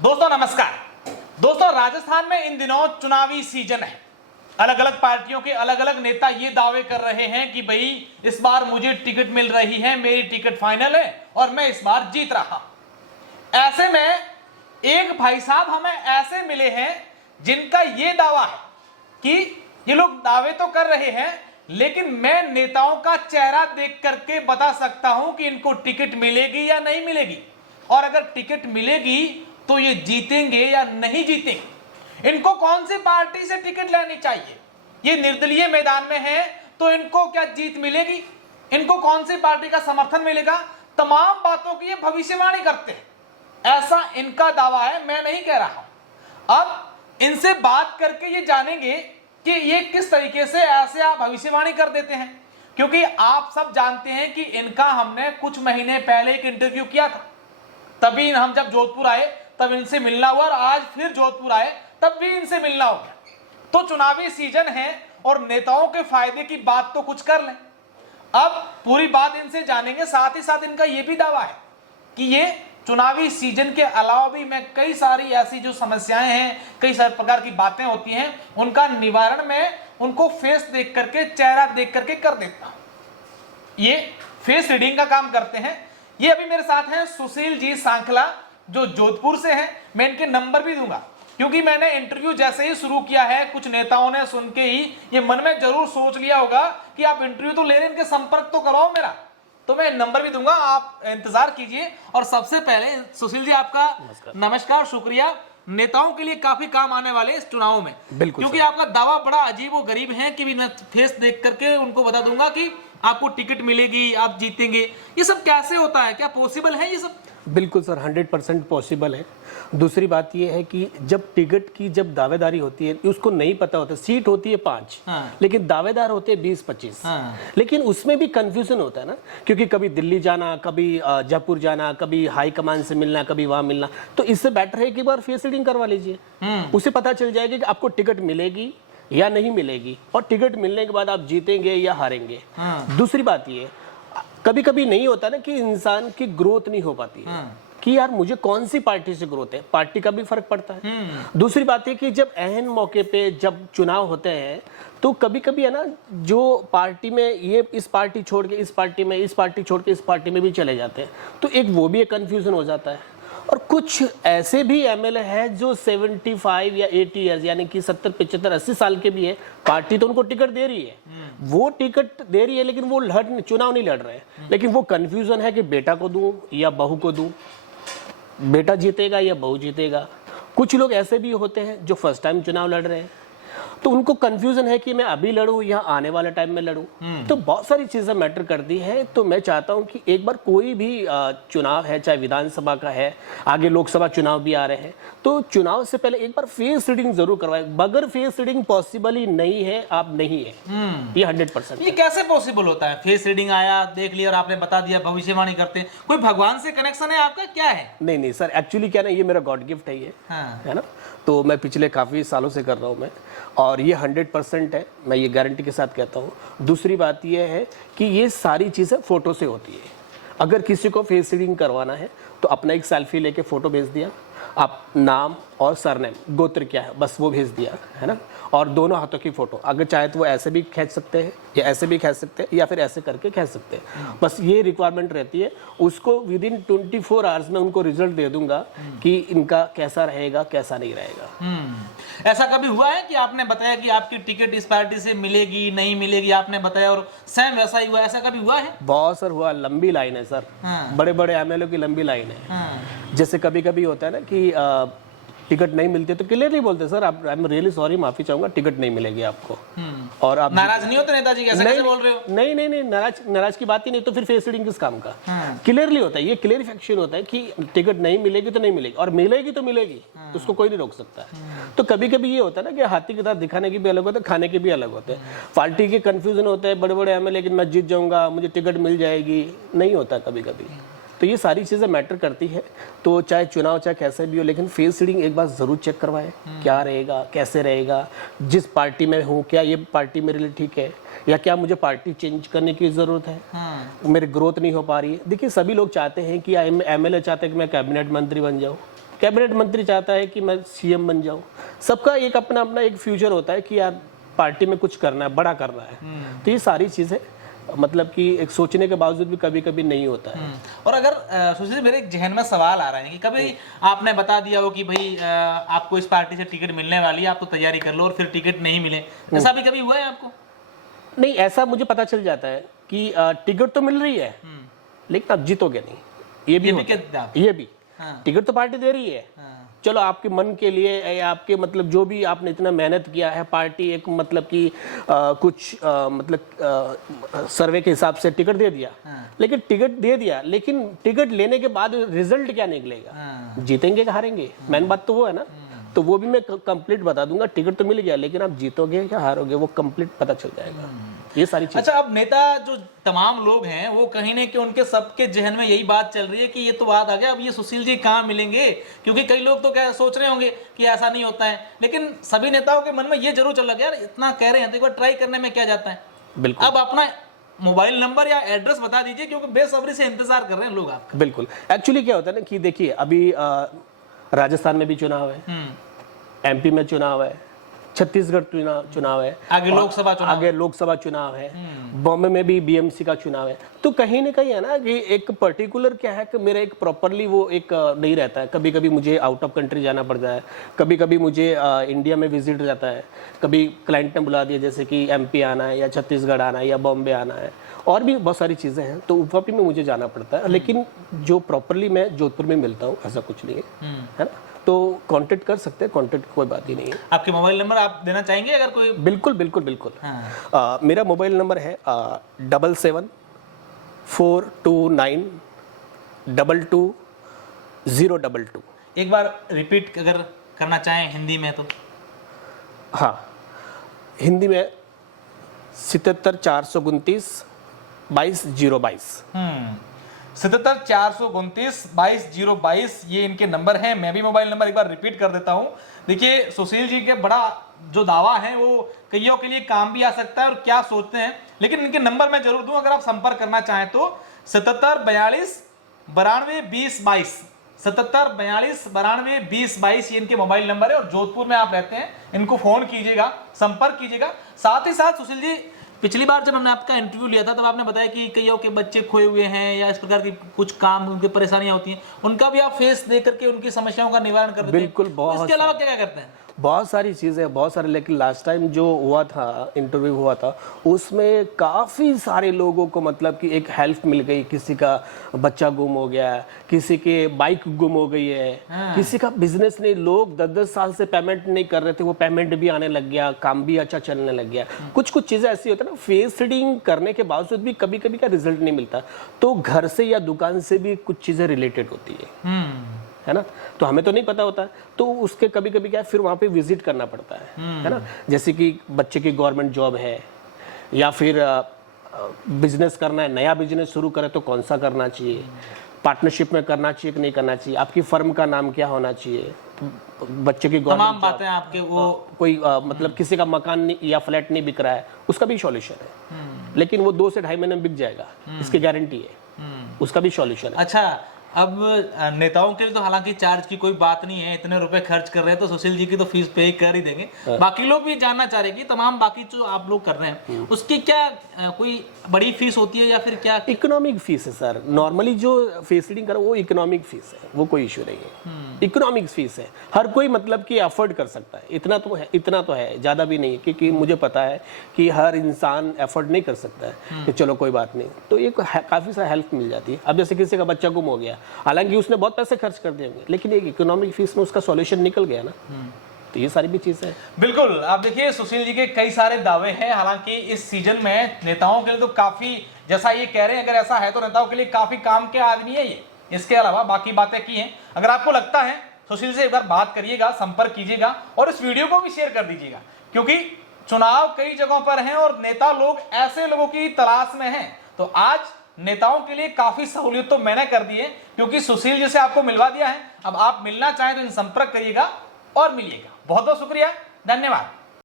दोस्तों नमस्कार। दोस्तों राजस्थान में इन दिनों चुनावी सीजन है। अलग अलग पार्टियों के अलग अलग नेता ये दावे कर रहे हैं कि भाई इस बार मुझे टिकट मिल रही है, मेरी टिकट फाइनल है और मैं इस बार जीत रहा। ऐसे में एक भाई साहब हमें ऐसे मिले हैं जिनका ये दावा है कि ये लोग दावे तो कर रहे हैं लेकिन मैं नेताओं का चेहरा देख करके बता सकता हूं कि इनको टिकट मिलेगी या नहीं मिलेगी, और अगर टिकट मिलेगी तो ये जीतेंगे या नहीं जीतेंगे। इनको कौन सी पार्टी से टिकट लेनी चाहिए, ये निर्दलीय मैदान में है तो इनको क्या जीत मिलेगी, इनको कौन सी पार्टी का समर्थन मिलेगा, तमाम बातों की ये भविष्यवाणी करते हैं। ऐसा इनका दावा है, मैं नहीं कह रहा हूं। अब इनसे बात करके ये जानेंगे कि ये किस तरीके से ऐसे आप भविष्यवाणी कर देते हैं, क्योंकि आप सब जानते हैं कि इनका हमने कुछ महीने पहले एक इंटरव्यू किया था। तभी हम जब जोधपुर आए तब इनसे मिलना हुआ और आज फिर जोधपुर आए तब भी इनसे मिलना हो गया। तो चुनावी सीजन है और नेताओं के फायदे की बात तो कुछ कर लें। अब पूरी बात इनसे जानेंगे। साथ ही साथ इनका यह भी दावा है कि ये चुनावी सीजन के अलावा भी मैं कई सारी ऐसी जो समस्याएं हैं, कई सारे प्रकार की बातें होती हैं, उनका निवारण में उनको फेस देख करके, चेहरा देख करके कर देता हूं। ये फेस रीडिंग का काम करते हैं। ये अभी मेरे साथ हैं सुशील जी सांखला जो जोधपुर से हैं। मैं इनके नंबर भी दूंगा क्योंकि मैंने इंटरव्यू जैसे ही शुरू किया है कुछ नेताओं ने सुन के ही ये मन में जरूर सोच लिया होगा कि आप इंटरव्यू तो ले रहे, इनके संपर्क तो कराओ मेरा। तो मैं नंबर भी दूंगा, आप इंतजार कीजिए। और सबसे पहले सुशील जी आपका नमस्कार, शुक्रिया। नेताओं के लिए काफी काम आने वाले इस चुनाव में, बिल्कुल, क्योंकि आपका दावा बड़ा अजीब और गरीब है कि मैं फेस देख करके उनको बता दूंगा कि आपको टिकट मिलेगी, आप जीतेंगे। ये सब कैसे होता है, क्या पॉसिबल है ये सब? बिल्कुल सर, 100% पॉसिबल है। दूसरी बात ये है कि जब टिकट की जब दावेदारी होती है उसको नहीं पता होता। सीट होती है 5, लेकिन दावेदार होते हैं 20-25। लेकिन उसमें भी कंफ्यूजन होता है ना, क्योंकि कभी दिल्ली जाना, कभी जयपुर जाना, कभी हाई कमान से मिलना, कभी वहां मिलना। तो इससे बेटर है कि एक बार फेस रीडिंग करवा लीजिए, उसे पता चल जाएगा कि आपको टिकट मिलेगी या नहीं मिलेगी, और टिकट मिलने के बाद आप जीतेंगे या हारेंगे। दूसरी बात ये, कभी कभी नहीं होता ना कि इंसान की ग्रोथ नहीं हो पाती है कि यार मुझे कौन सी पार्टी से ग्रोथ है, पार्टी का भी फर्क पड़ता है। दूसरी बात है कि जब अहम मौके पे जब चुनाव होते हैं तो कभी कभी है ना, जो पार्टी में ये इस पार्टी छोड़ के इस पार्टी में, इस पार्टी छोड़ के इस पार्टी में भी चले जाते हैं, तो एक वो भी एक कंफ्यूजन हो जाता है। और कुछ ऐसे भी एमएलए हैं जो 75 या 80 ईयर्स यानी कि 70, 75, 80 साल के भी है, पार्टी तो उनको टिकट दे रही है, वो टिकट दे रही है लेकिन वो चुनाव नहीं लड़ रहे हैं। लेकिन वो कंफ्यूजन है कि बेटा को दूं या बहू को दूं, बेटा जीतेगा या बहू जीतेगा। कुछ लोग ऐसे भी होते हैं जो फर्स्ट टाइम चुनाव लड़ रहे हैं, तो उनको कंफ्यूजन है कि मैं अभी लड़ूं या आने वाले टाइम में लड़ूं। तो बहुत सारी चीजें मैटर करती हैं। तो मैं चाहता हूं कि एक बार कोई भी चुनाव है, चाहे विधानसभा का है, आगे लोकसभा चुनाव भी आ रहे हैं, तो चुनाव से पहले एक बार फेस रीडिंग जरूर करवाएं। बगैर फेस रीडिंग पॉसिबल ही नहीं है, आप नहीं है ये 100%। ये कैसे पॉसिबल होता है? फेस रीडिंग आया, देख लिया और आपने बता दिया, भविष्यवाणी करते। कोई भगवान से कनेक्शन है आपका, क्या है? नहीं सर, एक्चुअली क्या ना, ये मेरा गॉड गिफ्ट है ये, है ना। तो मैं पिछले काफ़ी सालों से कर रहा हूँ मैं, और ये 100% है, मैं ये गारंटी के साथ कहता हूँ। दूसरी बात ये है कि ये सारी चीज़ें फ़ोटो से होती है। अगर किसी को फेस रीडिंग करवाना है तो अपना एक सेल्फी लेके फ़ोटो भेज दिया, आप नाम और सरनेम, गोत्र क्या है, बस वो भेज दिया, है ना। और दोनों हाथों की फ़ोटो, अगर चाहे तो वो ऐसे भी खींच सकते हैं या ऐसे भी खींच सकते हैं या फिर ऐसे करके खींच सकते हैं, बस ये रिक्वायरमेंट रहती है। उसको विदिन 24 आवर्स में उनको रिजल्ट दे दूंगा कि इनका कैसा रहेगा, कैसा नहीं रहेगा। ऐसा कभी हुआ है कि आपने बताया कि आपकी टिकट इस पार्टी से मिलेगी, नहीं मिलेगी, आपने बताया और सेम वैसा ही हुआ? ऐसा कभी हुआ है? बहुत सर हुआ, लंबी लाइन है सर, बड़े बड़े एमएलए की लंबी लाइन है। जैसे कभी कभी होता है ना कि टिकट नहीं मिलती तो क्लियरली बोलते सर आप, आई एम रियली सॉरी, माफी चाहूंगा, टिकट नहीं मिलेगी आपको। और आप नाराज नहीं होते नेताजी? कैसे बोल रहे हो? नहीं, नाराज की बात ही नहीं, तो फिर फेस रीडिंग किस काम का? क्लियरली होता है, ये क्लियरिफिकेशन होता है कि टिकट नहीं मिलेगी तो नहीं मिलेगी, और मिलेगी तो मिलेगी, उसको कोई नहीं रोक सकता है। तो कभी कभी ये होता है ना कि हाथी के दांत दिखाने के भी अलग होते हैं, खाने के भी अलग होते हैं। पार्टी के कंफ्यूजन होते हैं, बड़े बड़े एमएलए, लेकिन मैं जीत जाऊंगा, मुझे टिकट मिल जाएगी, नहीं होता कभी कभी। तो ये सारी चीज़ें मैटर करती है। तो चाहे चुनाव चाहे कैसे भी हो, लेकिन फेस रीडिंग एक बार ज़रूर चेक करवाएं, क्या रहेगा, कैसे रहेगा, जिस पार्टी में हूँ क्या ये पार्टी मेरे लिए ठीक है, या क्या मुझे पार्टी चेंज करने की ज़रूरत है, मेरी ग्रोथ नहीं हो पा रही है। देखिए सभी लोग चाहते हैं कि एमएलए चाहते हैं कि मैं कैबिनेट मंत्री बन जाऊँ, कैबिनेट मंत्री चाहता है कि मैं सीएम बन जाऊं। सबका एक अपना अपना एक फ्यूचर होता है कि यार पार्टी में कुछ करना है, बड़ा करना है। तो ये सारी चीजें मतलब कि एक सोचने के बावजूद भी कभी कभी नहीं होता है। और अगर सोचिए, मेरे जहन में सवाल आ रहा है कि कभी आपने बता दिया हो कि भाई आपको इस पार्टी से टिकट मिलने वाली है, आप तो तैयारी कर लो, और फिर टिकट नहीं मिले, ऐसा भी कभी हुआ है आपको? नहीं, ऐसा मुझे पता चल जाता है कि टिकट तो मिल रही है लेकिन आप जीतोगे नहीं। ये भी ये भी टिकट तो पार्टी दे रही है, चलो आपके मन के लिए या आपके मतलब जो भी आपने इतना मेहनत किया है, पार्टी एक मतलब कि कुछ मतलब सर्वे के हिसाब से टिकट दे दिया। लेकिन टिकट दे दिया, लेकिन टिकट लेने के बाद रिजल्ट क्या निकलेगा, जीतेंगे कि हारेंगे, मेन बात तो वो है ना। तो वो भी मैं कंप्लीट बता दूंगा, टिकट तो मिल गया लेकिन आप जीतोगे क्या हारोगे वो कंप्लीट पता चल जाएगा। ये सारी चीजें। अच्छा, अब नेता जो तमाम लोग हैं वो कहीं ना कहीं उनके सबके जहन में यही बात चल रही है कि ये तो बात आ गया, अब ये सुशील जी कहाँ मिलेंगे, क्योंकि कई लोग तो क्या सोच रहे होंगे कि ऐसा नहीं होता है, लेकिन सभी नेताओं के मन में ये जरूर चल रहा है यार इतना कह रहे हैं तो एक बार ट्राई करने में क्या जाता है। बिल्कुल। अब अपना मोबाइल नंबर या एड्रेस बता दीजिए, क्योंकि बेसब्री से इंतजार कर रहे हैं लोग आपका। बिल्कुल। एक्चुअली क्या होता है ना कि देखिए, अभी राजस्थान में भी चुनाव है, एमपी में चुनाव है, छत्तीसगढ़ चुनाव है, आगे लोकसभा चुनाव है, बॉम्बे में भी बीएमसी का चुनाव है। तो कहीं ना कहीं है ना कि एक पर्टिकुलर क्या है कि मेरा एक प्रॉपरली वो एक नहीं रहता है। कभी कभी मुझे आउट ऑफ कंट्री जाना पड़ता है, कभी कभी मुझे इंडिया में विजिट जाता है, कभी क्लाइंट ने बुला दिया जैसे कि एमपी आना है या छत्तीसगढ़ आना है या बॉम्बे आना है, और भी बहुत सारी चीज़ें हैं, तो वहाँ में मुझे जाना पड़ता है। लेकिन जो प्रॉपरली मैं जोधपुर में मिलता हूँ ऐसा कुछ नहीं है ना। तो कांटेक्ट कर सकते हैं, कांटेक्ट कोई बात ही नहीं है। आपके मोबाइल नंबर आप देना चाहेंगे अगर कोई? बिल्कुल बिल्कुल बिल्कुल। मेरा मोबाइल नंबर है 7742292222। एक बार रिपीट अगर करना चाहें हिंदी में तो? हाँ, हिंदी में 77 429 22 022। 77 429 22 022 ये इनके नंबर हैं। मैं भी मोबाइल नंबर एक बार रिपीट कर देता हूं। देखिए, सुशील जी के बड़ा जो दावा है वो कईयों के लिए काम भी आ सकता है और क्या सोचते हैं, लेकिन इनके नंबर मैं जरूर दूं अगर आप संपर्क करना चाहें तो। 77 42 92 20 22, 77 42 92 20 22 ये इनके मोबाइल नंबर है। और जोधपुर में आप रहते हैं, इनको फोन कीजिएगा, संपर्क कीजिएगा। साथ ही साथ सुशील जी, पिछली बार जब हमने आपका इंटरव्यू लिया था तब आपने बताया कि कईयों के बच्चे खोए हुए हैं या इस प्रकार की कुछ काम उनकी परेशानियां होती हैं, उनका भी आप फेस दे करके उनकी समस्याओं का निवारण कर देते हैं। बिल्कुल। बहुत इसके अलावा क्या क्या करते हैं? बहुत सारी चीज़ें, बहुत सारे। लेकिन लास्ट टाइम जो हुआ था, इंटरव्यू हुआ था, उसमें काफ़ी सारे लोगों को मतलब कि एक हेल्प मिल गई। किसी का बच्चा गुम हो गया, किसी के बाइक गुम हो गई है, किसी का बिजनेस नहीं, लोग 10-10 साल से पेमेंट नहीं कर रहे थे, वो पेमेंट भी आने लग गया, काम भी अच्छा चलने लग गया। कुछ कुछ चीज़ें ऐसी होती है ना, फेस रीडिंग करने के बावजूद भी कभी कभी का रिजल्ट नहीं मिलता, तो घर से या दुकान से भी कुछ चीज़ें रिलेटेड होती है ना। तो हमें तो नहीं पता होता, तो उसके कभी कभी क्या फिर वहाँ पे विजिट करना पड़ता है ना। जैसे कि बच्चे की गवर्नमेंट जॉब है या फिर बिजनेस करना है, नया बिजनेस शुरू करे तो कौन सा करना चाहिए, पार्टनरशिप में करना चाहिए कि नहीं करना चाहिए, आपकी फर्म का नाम क्या होना चाहिए, बच्चे की तमाम बातें आपके वो कोई मतलब किसी का मकान या फ्लैट नहीं बिक रहा है, उसका भी सॉल्यूशन है। लेकिन वो 2 से ढाई महीने में बिक जाएगा, इसकी गारंटी है, उसका भी सॉल्यूशन है। अच्छा, अब नेताओं के लिए तो हालांकि चार्ज की कोई बात नहीं है, इतने रुपए खर्च कर रहे हैं तो सुशील जी की तो फीस पे कर ही देंगे। बाकी लोग भी जानना चाह रहे हैं कि तमाम बाकी जो आप लोग कर रहे हैं उसकी क्या कोई बड़ी फीस होती है या फिर क्या? इकोनॉमिक फीस है सर। नॉर्मली जो फेस रीडिंग करो वो इकोनॉमिक फीस है, वो कोई इश्यू नहीं है। इकोनॉमिक फीस है, हर कोई मतलब कि अफोर्ड कर सकता है, इतना तो है, ज़्यादा भी नहीं है, क्योंकि मुझे पता है कि हर इंसान अफोर्ड नहीं कर सकता है कि चलो कोई बात नहीं, तो ये काफ़ी सारा हेल्प मिल जाती है। अब जैसे किसी का बच्चा गुम हो गया, हालांकि उसने बहुत पैसे खर्च कर दिए होंगे, लेकिन एक इकोनॉमिक फीस में उसका सॉल्यूशन निकल गया ना। तो ये सारी भी चीजें हैं। बिल्कुल। आप देखिए, सुशील जी के कई सारे दावे हैं, हालांकि इस सीजन में नेताओं के लिए तो काफी, जैसा ये कह रहे हैं, अगर ऐसा है तो नेताओं के लिए काफी काम के आदमी है ये। इसके अलावा बाकी बातें की हैं। अगर आपको लगता है सुशील से एक बार बात करिएगा, संपर्क कीजिएगा और इस वीडियो को भी शेयर कर दीजिएगा, क्योंकि चुनाव कई जगहों पर हैं और नेता लोग ऐसे लोगों की तलाश में हैं। तो आज नेताओं के लिए काफी सहूलियत तो मैंने कर दी है, क्योंकि सुशील जी से आपको मिलवा दिया है। अब आप मिलना चाहें तो इन संपर्क करिएगा और मिलिएगा। बहुत बहुत शुक्रिया, धन्यवाद।